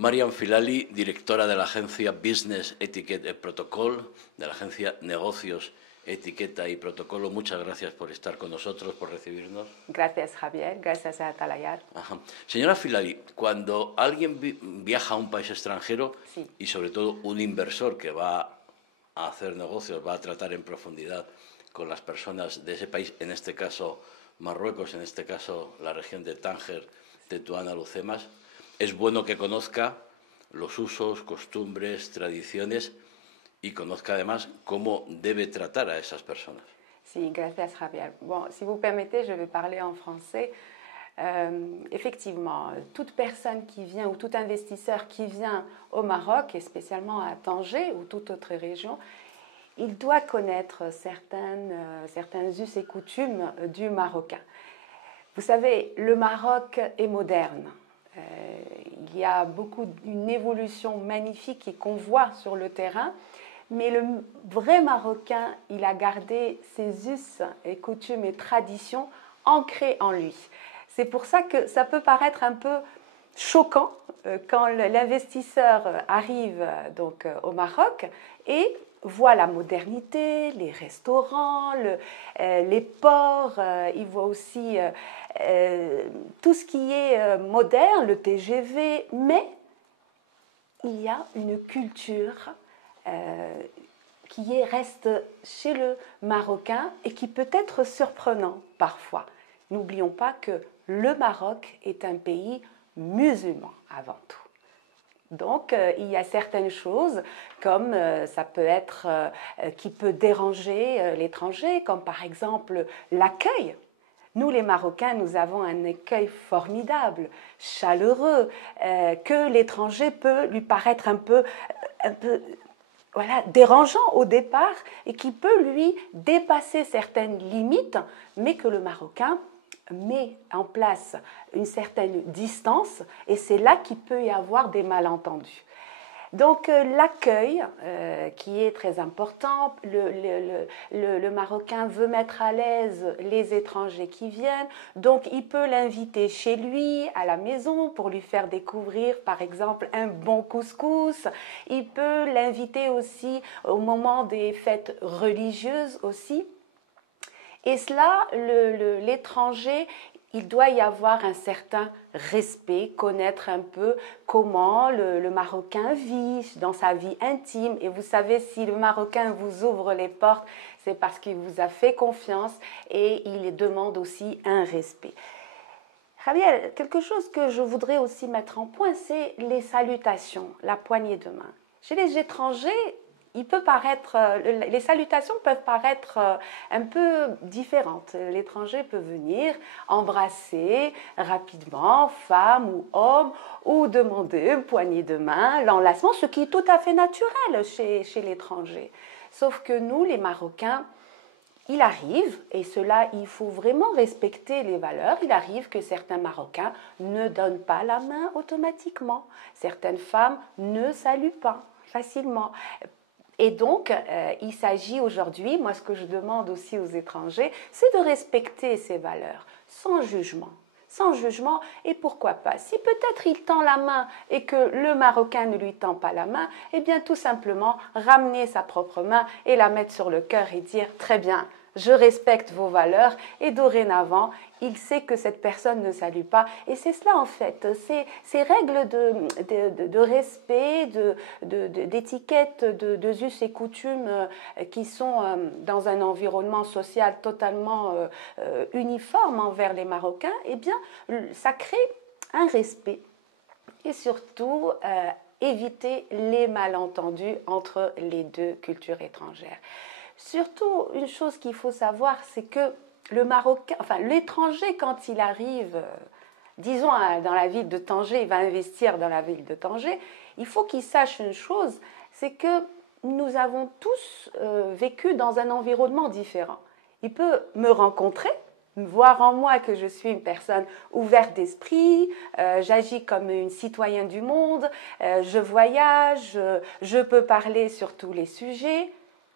Mariam Filali, directora de la agencia Business Etiquette et Protocol, de la agencia Negocios, Etiqueta y Protocolo. Muchas gracias por estar con nosotros, por recibirnos. Gracias, Javier. Gracias a Atalayar. Ajá. Señora Filali, cuando alguien viaja a un país extranjero, sí, y sobre todo un inversor que va a hacer negocios, va a tratar en profundidad con las personas de ese país, en este caso Marruecos, en este caso la región de Tánger, Tetuán, Alucemas, es bueno que conozca los usos, costumbres, tradiciones y conozca además cómo debe tratar a esas personas. Sí, gracias Javier. Bon, si vous permettez, je vais parler en français. Effectivement, toute personne qui vient ou tout investisseur qui vient au Maroc, et spécialement à Tanger ou toute autre région, il doit connaître certains us et coutumes du Marocain. Vous savez, le Maroc est moderne. Il y a une évolution magnifique et qu'on voit sur le terrain, mais le vrai Marocain, il a gardé ses us et coutumes et traditions ancrées en lui. C'est pour ça que ça peut paraître un peu choquant quand l'investisseur arrive donc au Maroc et voit la modernité, les restaurants, les ports, il voit aussi tout ce qui est moderne, le TGV, mais il y a une culture qui reste chez le Marocain et qui peut être surprenant parfois. N'oublions pas que le Maroc est un pays musulman avant tout. Donc, il y a certaines choses comme ça peut être qui peut déranger l'étranger, comme par exemple l'accueil. Nous, les Marocains, nous avons un accueil formidable, chaleureux, que l'étranger peut lui paraître un peu voilà, dérangeant au départ et qui peut lui dépasser certaines limites, mais que le Marocain met en place une certaine distance et c'est là qu'il peut y avoir des malentendus. Donc l'accueil qui est très important, le Marocain veut mettre à l'aise les étrangers qui viennent, donc il peut l'inviter chez lui, à la maison, pour lui faire découvrir par exemple un bon couscous. Il peut l'inviter aussi au moment des fêtes religieuses aussi. Et cela, l'étranger, il doit y avoir un certain respect, connaître un peu comment le Marocain vit dans sa vie intime. Et vous savez, si le Marocain vous ouvre les portes, c'est parce qu'il vous a fait confiance et il demande aussi un respect. Javier, quelque chose que je voudrais aussi mettre en point, c'est les salutations, la poignée de main. Chez les étrangers, les salutations peuvent paraître un peu différentes. L'étranger peut venir embrasser rapidement, femme ou homme, ou demander une poignée de main, l'enlacement, ce qui est tout à fait naturel chez l'étranger. Sauf que nous, les Marocains, il arrive, et cela, il faut vraiment respecter les valeurs, il arrive que certains Marocains ne donnent pas la main automatiquement. Certaines femmes ne saluent pas facilement. Et donc, il s'agit aujourd'hui, moi ce que je demande aussi aux étrangers, c'est de respecter ces valeurs, sans jugement. Sans jugement, et pourquoi pas. Si peut-être il tend la main et que le Marocain ne lui tend pas la main, eh bien tout simplement ramener sa propre main et la mettre sur le cœur et dire « Très bien, je respecte vos valeurs » et dorénavant, il sait que cette personne ne salue pas. Et c'est cela en fait, ces règles de respect, d'étiquette, de us et coutumes qui sont dans un environnement social totalement uniforme envers les Marocains, eh bien ça crée un respect et surtout éviter les malentendus entre les deux cultures étrangères. Surtout, une chose qu'il faut savoir, c'est que le Marocain, enfin l'étranger, quand il arrive, disons dans la ville de Tanger, il va investir dans la ville de Tanger, il faut qu'il sache une chose, c'est que nous avons tous vécu dans un environnement différent. Il peut me rencontrer, voir en moi que je suis une personne ouverte d'esprit, j'agis comme une citoyenne du monde, je voyage, je peux parler sur tous les sujets,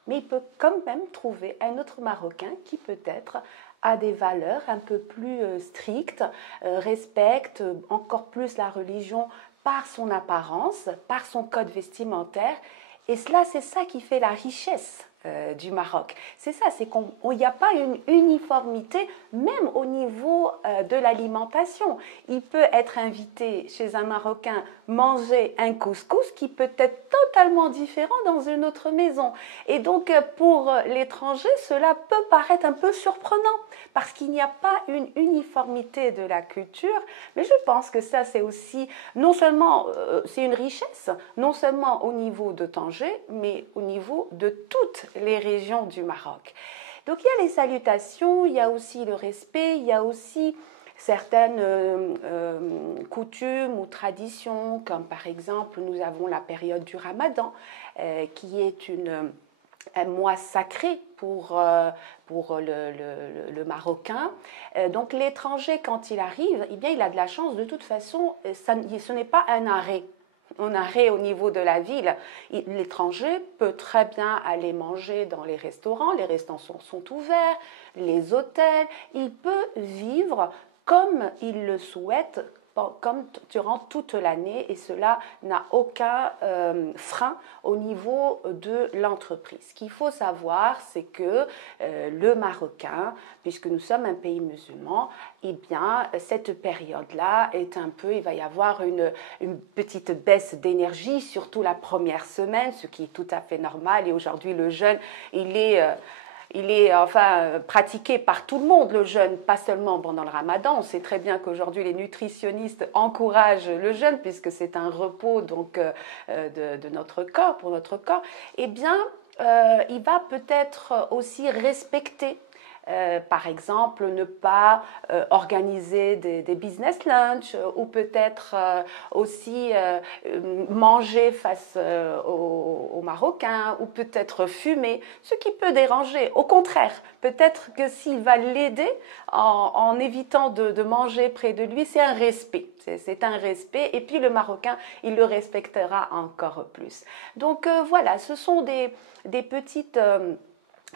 mais il peut quand même trouver un autre Marocain qui peut-être a des valeurs un peu plus strictes, respecte encore plus la religion par son apparence, par son code vestimentaire. Et cela, c'est ça qui fait la richesse du Maroc. C'est ça, c'est qu'il n'y a pas une uniformité, même au niveau de l'alimentation. Il peut être invité chez un Marocain manger un couscous qui peut être totalement différent dans une autre maison. Et donc, pour l'étranger, cela peut paraître un peu surprenant parce qu'il n'y a pas une uniformité de la culture. Mais je pense que ça, c'est aussi, non seulement, c'est une richesse, non seulement au niveau de Tanger, mais au niveau de toutes les régions du Maroc. Donc il y a les salutations, il y a aussi le respect, il y a aussi certaines coutumes ou traditions, comme par exemple nous avons la période du Ramadan, qui est un mois sacré pour le Marocain. Donc l'étranger, quand il arrive, eh bien, il a de la chance. De toute façon, ce n'est pas un arrêt au niveau de la ville. L'étranger peut très bien aller manger dans les restaurants sont ouverts, les hôtels. Il peut vivre comme il le souhaite, comme durant toute l'année, et cela n'a aucun frein au niveau de l'entreprise. Ce qu'il faut savoir, c'est que le Marocain, puisque nous sommes un pays musulman, eh bien, cette période-là est un peu, il va y avoir une petite baisse d'énergie, surtout la première semaine, ce qui est tout à fait normal. Et aujourd'hui, le jeûne, il est enfin pratiqué par tout le monde, le jeûne, pas seulement pendant le Ramadan. On sait très bien qu'aujourd'hui les nutritionnistes encouragent le jeûne puisque c'est un repos donc de notre corps, pour notre corps. Eh bien, il va peut-être aussi respecter. Par exemple, ne pas organiser des business lunch ou peut-être aussi manger face aux Marocains ou peut-être fumer, ce qui peut déranger. Au contraire, peut-être que s'il va l'aider en évitant de manger près de lui, c'est un respect. C'est un respect et puis le Marocain, il le respectera encore plus. Donc voilà, ce sont des petites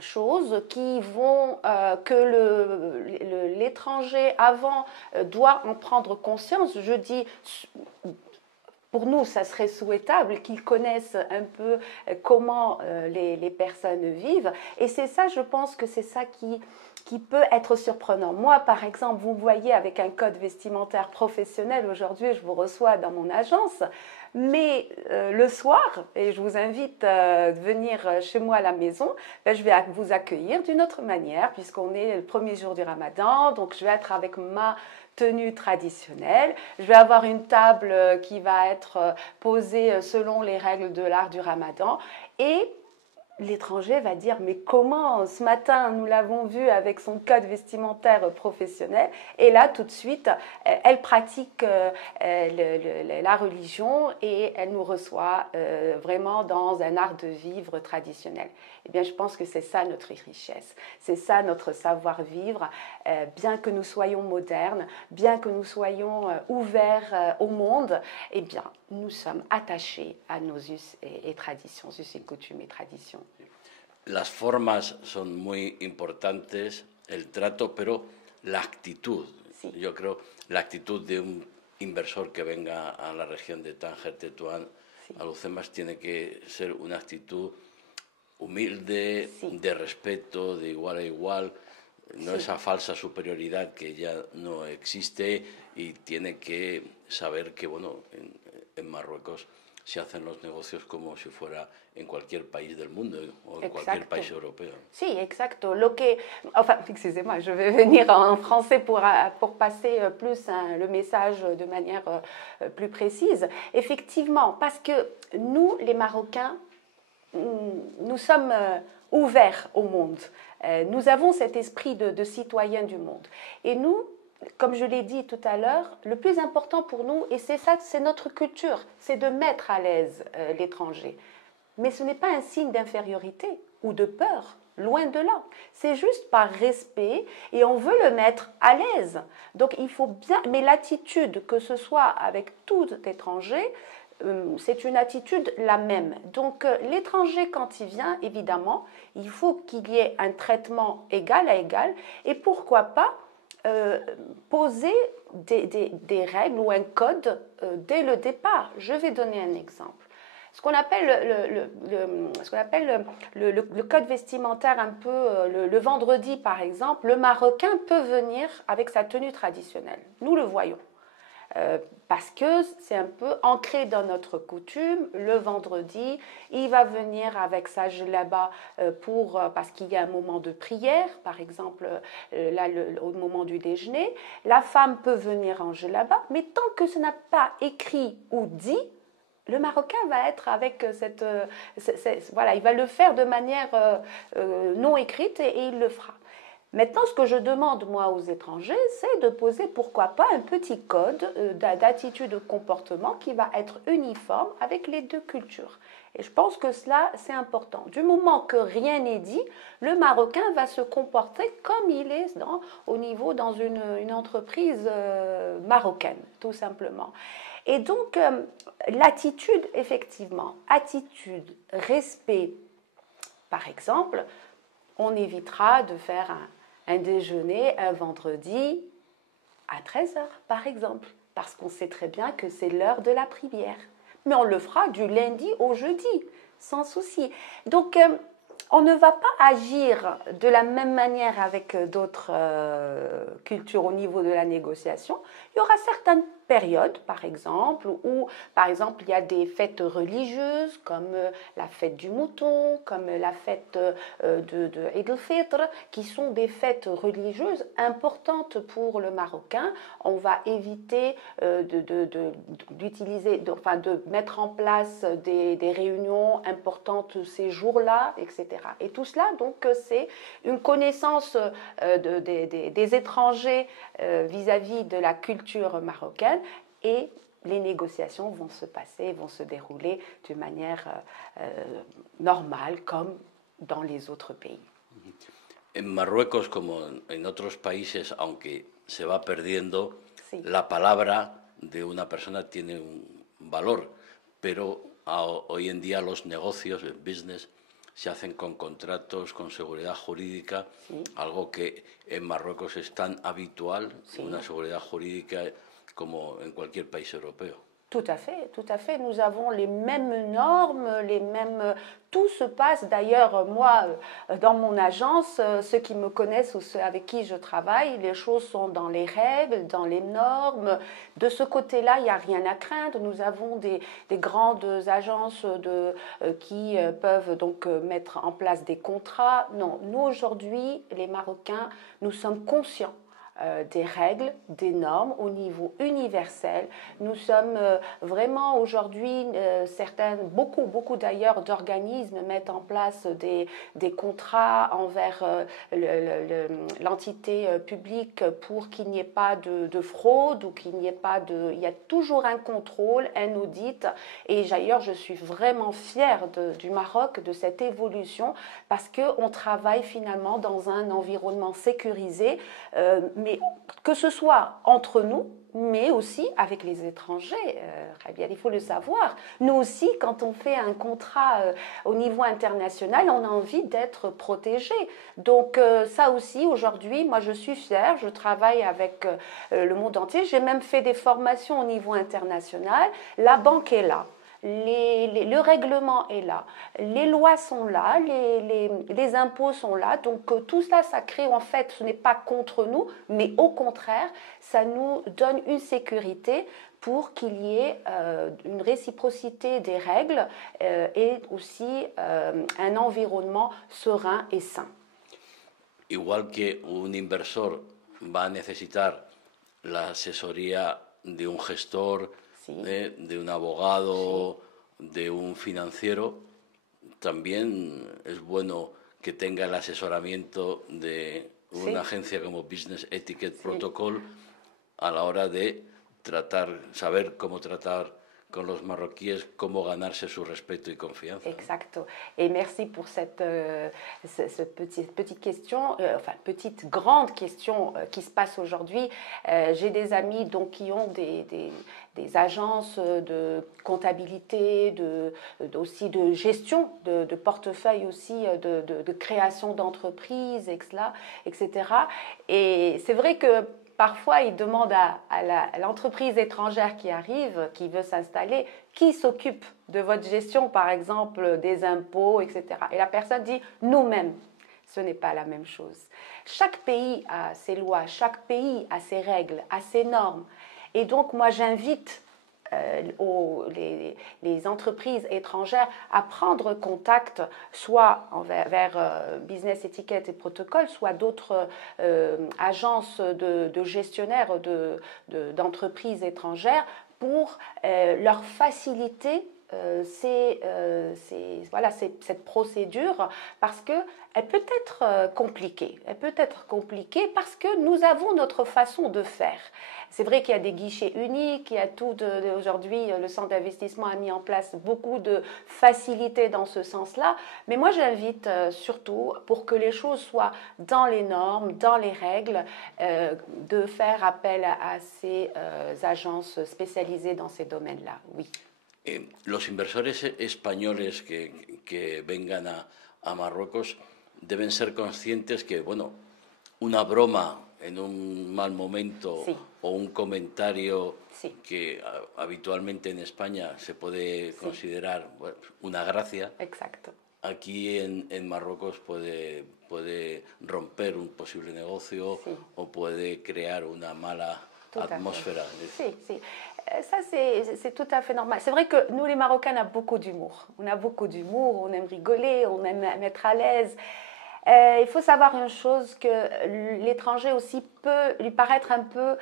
choses qui vont que l'étranger avant doit en prendre conscience. Je dis, pour nous, ça serait souhaitable qu'ils connaissent un peu comment les personnes vivent. Et c'est ça, je pense que c'est ça qui peut être surprenant. Moi, par exemple, vous me voyez avec un code vestimentaire professionnel. Aujourd'hui, je vous reçois dans mon agence. Mais le soir, et je vous invite à venir chez moi à la maison, ben, je vais vous accueillir d'une autre manière, puisqu'on est le premier jour du Ramadan. Donc, je vais être avec ma tenue traditionnelle. Je vais avoir une table qui va être posée selon les règles de l'art du Ramadan. Et l'étranger va dire, mais comment ce matin nous l'avons vu avec son code vestimentaire professionnel, et là tout de suite elle pratique la religion et elle nous reçoit vraiment dans un art de vivre traditionnel. Eh bien, je pense que c'est ça notre richesse, c'est ça notre savoir-vivre, bien que nous soyons modernes, bien que nous soyons ouverts au monde, eh bien, nous sommes attachés à nos us et traditions, us et coutumes et traditions. Las formas son muy importantes, el trato, pero la actitud. Sí. Yo creo la actitud de un inversor que venga a la región de Tánger, Tetuán, sí, a Lucemas, tiene que ser una actitud humilde, sí, de respeto, de igual a igual, no sí, esa falsa superioridad que ya no existe, y tiene que saber que, bueno, en Marruecos se hacen los negocios como si fuera en cualquier país del mundo o en Exacto. cualquier país europeo. Sí, exacto. Enfin, excusez-moi, je vais venir en français pour passer plus le message de manière plus précise. Effectivement, parce que nous, les Marocains, nous sommes ouverts au monde. Nous avons cet esprit de citoyen du monde. Et nous, comme je l'ai dit tout à l'heure, le plus important pour nous, et c'est ça, c'est notre culture, c'est de mettre à l'aise l'étranger. Mais ce n'est pas un signe d'infériorité ou de peur, loin de là. C'est juste par respect et on veut le mettre à l'aise. Donc il faut bien, mais l'attitude, que ce soit avec tout étranger, c'est une attitude la même. Donc l'étranger, quand il vient, évidemment, il faut qu'il y ait un traitement égal à égal. Et pourquoi pas poser des règles ou un code dès le départ. Je vais donner un exemple. Ce qu'on appelle le code vestimentaire un peu le vendredi, par exemple, le Marocain peut venir avec sa tenue traditionnelle. Nous le voyons. Parce que c'est un peu ancré dans notre coutume. Le vendredi, il va venir avec sa djellaba parce qu'il y a un moment de prière, par exemple au moment du déjeuner. La femme peut venir en djellaba, mais tant que ce n'a pas écrit ou dit, le Marocain va être avec voilà, il va le faire de manière non écrite et il le fera. Maintenant, ce que je demande, moi, aux étrangers, c'est de poser, pourquoi pas, un petit code d'attitude, de comportement qui va être uniforme avec les deux cultures. Et je pense que cela, c'est important. Du moment que rien n'est dit, le Marocain va se comporter comme il est dans une entreprise marocaine, tout simplement. Et donc, l'attitude, effectivement, attitude, respect, par exemple, on évitera de faire un déjeuner un vendredi à 13 h, par exemple, parce qu'on sait très bien que c'est l'heure de la prière. Mais on le fera du lundi au jeudi, sans souci. Donc, on ne va pas agir de la même manière avec d'autres cultures au niveau de la négociation. Il y aura certaines périodes, par exemple, où, par exemple, il y a des fêtes religieuses, comme la fête du mouton, comme la fête de Eid al-Fitr, qui sont des fêtes religieuses importantes pour le Marocain. On va éviter de mettre en place des réunions importantes ces jours-là, etc. Et tout cela, donc, c'est une connaissance des étrangers vis-à-vis de la culture marocaine, et les négociations vont se passer, vont se dérouler d'une manière normale, comme dans les autres pays. En Marruecos, como en otros países, aunque se va perdiendo, sí, la palabra de una persona tiene un valor, pero hoy en día los negocios, el business, se hacen con contratos, con seguridad jurídica, sí, algo que en Marruecos es tan habitual, sí, una seguridad jurídica como en cualquier país europeo. Tout à fait, tout à fait. Nous avons les mêmes normes, les mêmes... Tout se passe d'ailleurs, moi, dans mon agence, ceux qui me connaissent ou ceux avec qui je travaille, les choses sont dans les règles, dans les normes. De ce côté-là, il n'y a rien à craindre. Nous avons des grandes agences qui peuvent donc mettre en place des contrats. Non, nous aujourd'hui, les Marocains, nous sommes conscients des règles, des normes au niveau universel. Nous sommes vraiment aujourd'hui, beaucoup d'ailleurs d'organismes mettent en place des contrats envers l'entité publique pour qu'il n'y ait pas de fraude ou qu'il n'y ait pas de... Il y a toujours un contrôle, un audit, et d'ailleurs je suis vraiment fière du Maroc, de cette évolution, parce qu'on travaille finalement dans un environnement sécurisé, mais que ce soit entre nous, mais aussi avec les étrangers. Il faut le savoir. Nous aussi, quand on fait un contrat au niveau international, on a envie d'être protégé. Donc ça aussi, aujourd'hui, moi je suis fière, je travaille avec le monde entier. J'ai même fait des formations au niveau international. La banque est là. Le règlement est là, les lois sont là, les impôts sont là, donc tout cela, ça crée en fait, ce n'est pas contre nous, mais au contraire, ça nous donne une sécurité pour qu'il y ait une réciprocité des règles et aussi un environnement serein et sain. Igual que un inversor va a necesitar la asesoría de un gestor, de un abogado, sí, de un financiero, también es bueno que tenga el asesoramiento de una sí, agencia como Business Etiquette sí, Protocol a la hora de saber cómo tratar con los marroquíes cómo ganarse su respeto y confianza. Exacto. Et merci pour cette, petite question, enfin petite grande question qui se passe aujourd'hui. J'ai des amis donc, qui ont des agences de comptabilité, aussi de gestion de portefeuille aussi, de création d'entreprises, etc. Et c'est vrai que parfois, ils demandent à l'entreprise étrangère qui arrive, qui veut s'installer, qui s'occupe de votre gestion, par exemple, des impôts, etc. Et la personne dit nous-mêmes. Ce n'est pas la même chose. Chaque pays a ses lois, chaque pays a ses règles, a ses normes. Et donc, moi, j'invite les entreprises étrangères à prendre contact soit vers Business Etiquette et Protocole, soit d'autres agences de gestionnaires d'entreprises étrangères pour leur faciliter cette procédure, parce qu'elle peut être compliquée. Elle peut être compliquée parce que nous avons notre façon de faire. C'est vrai qu'il y a des guichets uniques, il y a aujourd'hui, le centre d'investissement a mis en place beaucoup de facilités dans ce sens-là, mais moi j'invite surtout, pour que les choses soient dans les normes, dans les règles, de faire appel à ces agences spécialisées dans ces domaines-là, oui. Los inversores españoles que vengan a Marruecos deben ser conscientes que, bueno, una broma en un mal momento sí. o un comentario sí. que habitualmente en España se puede considerar bueno, una gracia. Exacto. Aquí en Marruecos puede romper un posible negocio o puede crear una mala atmosphère. Si, si. Ça, c'est tout à fait normal. C'est vrai que nous, les Marocains, on a beaucoup d'humour. On a beaucoup d'humour, on aime rigoler, on aime être à l'aise. Il faut savoir une chose que l'étranger aussi peut lui paraître un peu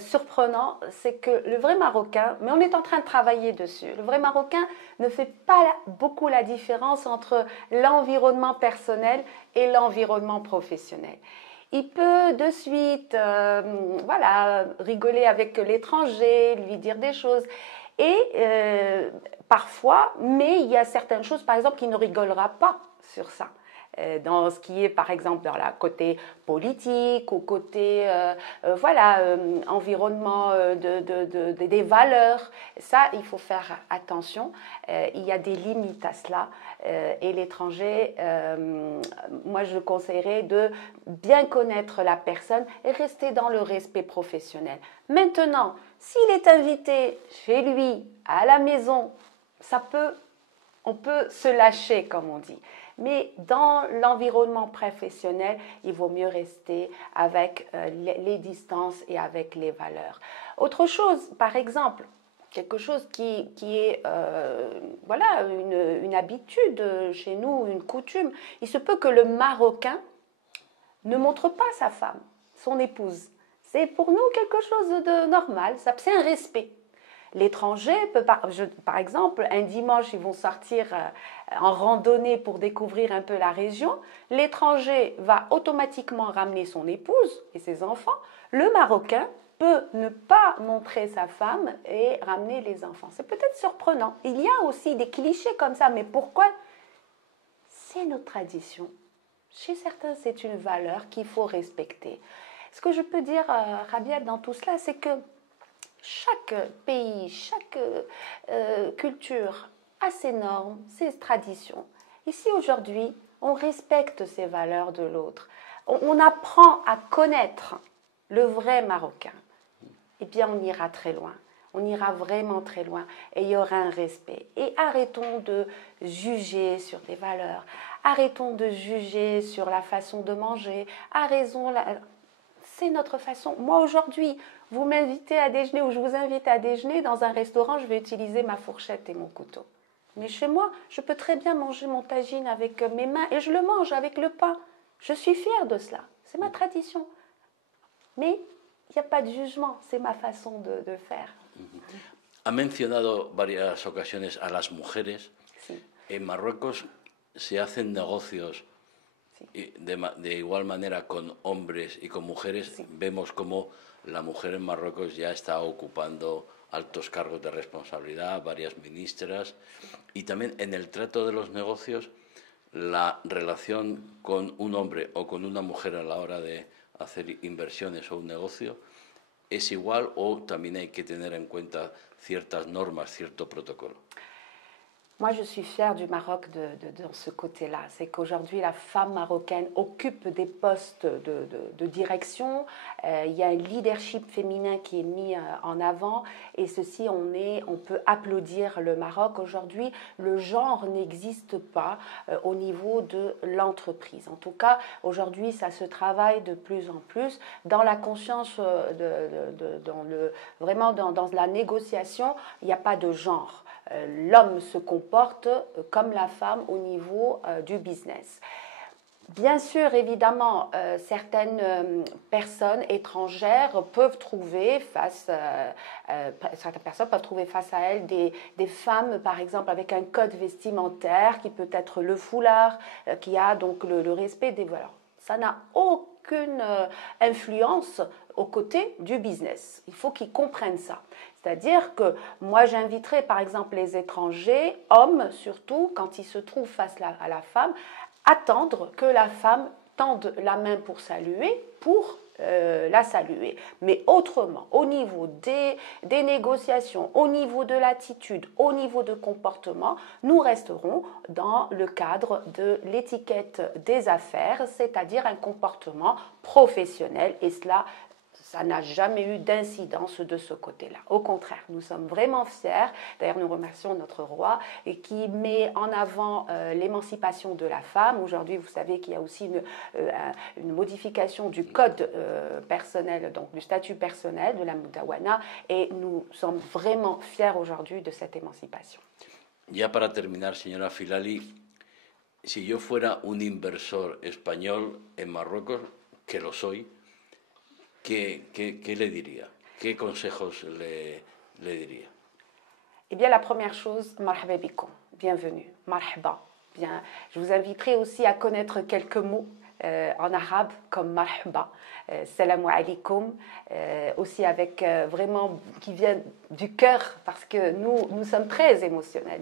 surprenant, c'est que le vrai Marocain, mais on est en train de travailler dessus, le vrai Marocain ne fait pas beaucoup la différence entre l'environnement personnel et l'environnement professionnel. Il peut de suite rigoler avec l'étranger, lui dire des choses. Et parfois, mais il y a certaines choses, par exemple, qu'il ne rigolera pas sur ça. Dans ce qui est, par exemple, dans le côté politique, au côté environnement des valeurs. Ça, il faut faire attention. Il y a des limites à cela. Et l'étranger, moi, je conseillerais de bien connaître la personne et rester dans le respect professionnel. Maintenant, s'il est invité chez lui, à la maison, on peut se lâcher, comme on dit. Mais dans l'environnement professionnel, il vaut mieux rester avec les distances et avec les valeurs. Autre chose, par exemple, quelque chose qui est une habitude chez nous, une coutume, il se peut que le Marocain ne montre pas sa femme, son épouse. C'est pour nous quelque chose de normal, c'est un respect. L'étranger peut, par exemple, un dimanche, ils vont sortir en randonnée pour découvrir un peu la région. L'étranger va automatiquement ramener son épouse et ses enfants. Le Marocain peut ne pas montrer sa femme et ramener les enfants. C'est peut-être surprenant. Il y a aussi des clichés comme ça, mais pourquoi? C'est notre tradition. Chez certains, c'est une valeur qu'il faut respecter. Ce que je peux dire, Rabia, dans tout cela, c'est que chaque pays, chaque culture a ses normes, ses traditions. Ici, aujourd'hui, on respecte ces valeurs de l'autre. On apprend à connaître le vrai Marocain. Eh bien, on ira très loin. On ira vraiment très loin et il y aura un respect. Et arrêtons de juger sur des valeurs. Arrêtons de juger sur la façon de manger. C'est notre façon. Moi, aujourd'hui, vous m'invitez à déjeuner ou je vous invite à déjeuner dans un restaurant, je vais utiliser ma fourchette et mon couteau. Mais chez moi, je peux très bien manger mon tagine avec mes mains et je le mange avec le pain. Je suis fière de cela. C'est ma tradition. Mais il n'y a pas de jugement. C'est ma façon de faire. Ha mencionado varias ocasiones a las mujeres. Sí. En Marruecos se hacen negocios de igual manera con hombres y con mujeres. Sí. Vemos como la mujer en Marruecos ya está ocupando altos cargos de responsabilidad, varias ministras, y también en el trato de los negocios, la relación con un hombre o con una mujer a la hora de hacer inversiones o un negocio, ¿es igual o también hay que tener en cuenta ciertas normas, cierto protocolo? Moi, je suis fière du Maroc dans ce côté-là. C'est qu'aujourd'hui, la femme marocaine occupe des postes de direction. Il y a un leadership féminin qui est mis en avant. Et ceci, on peut applaudir le Maroc. Aujourd'hui, le genre n'existe pas au niveau de l'entreprise. En tout cas, aujourd'hui, ça se travaille de plus en plus. Dans la conscience, vraiment dans la négociation, il n'y a pas de genre. L'homme se comporte comme la femme au niveau du business. Bien sûr, évidemment, certaines personnes étrangères peuvent trouver certaines personnes peuvent trouver face à elles des femmes, par exemple, avec un code vestimentaire qui peut être le foulard, qui a donc le respect des valeurs. Ça n'a aucune influence aux côtés du business. Il faut qu'ils comprennent ça. C'est-à-dire que moi, j'inviterais par exemple les étrangers, hommes surtout, quand ils se trouvent face à la femme, attendre que la femme tende la main pour saluer, pour la saluer. Mais autrement, au niveau des négociations, au niveau de l'attitude, au niveau de comportement, nous resterons dans le cadre de l'étiquette des affaires, c'est-à-dire un comportement professionnel, et cela, ça n'a jamais eu d'incidence de ce côté-là. Au contraire, nous sommes vraiment fiers. D'ailleurs, nous remercions notre roi et qui met en avant l'émancipation de la femme. Aujourd'hui, vous savez qu'il y a aussi une modification du code personnel, donc du statut personnel de la Mudawana, et nous sommes vraiment fiers aujourd'hui de cette émancipation. Ya para terminar, señora Filali, si yo fuera un inversor español en Marruecos, que lo soy, ¿Qué le diría? ¿Qué consejos le diría? Eh bien, la première chose, marhaba bikoum, bienvenue, marhaba. Bien, je vous inviterai aussi à connaître quelques mots en arabe comme marhaba, salam alaikum, aussi avec vraiment qui vient du cœur parce que nous sommes très émotionnels,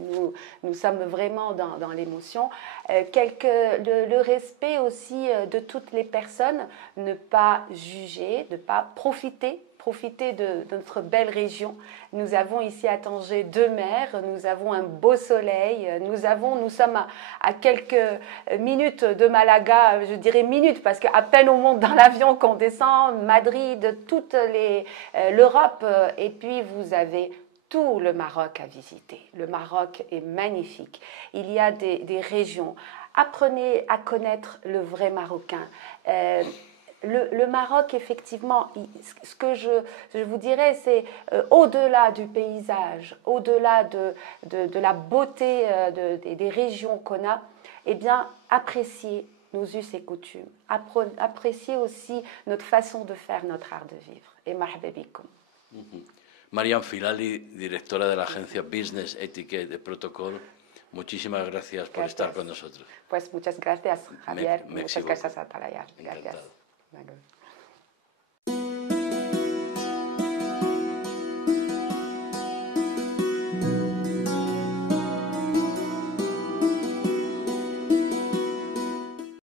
nous sommes vraiment dans l'émotion. Le respect aussi de toutes les personnes, ne pas juger, ne pas profiter de notre belle région. Nous avons ici à Tanger 2 mers, nous avons un beau soleil, nous sommes à quelques minutes de Malaga, je dirais minutes parce qu'à peine on monte dans l'avion qu'on descend, Madrid, toute l'Europe, et puis vous avez tout le Maroc à visiter. Le Maroc est magnifique. Il y a des régions. Apprenez à connaître le vrai Marocain. Le Maroc, effectivement, ce que je vous dirais, c'est au-delà du paysage, au-delà de la beauté des régions qu'on a, eh bien, appréciez nos us et coutumes, appréciez aussi notre façon de faire, notre art de vivre. Et marhaba bikoum. Mariam Filali, directora de la agencia Business Etiquette de Protocol, muchísimas gracias por estar con nosotros. Pues muchas gracias, Javier. Muchas gracias a Talaya. Gracias.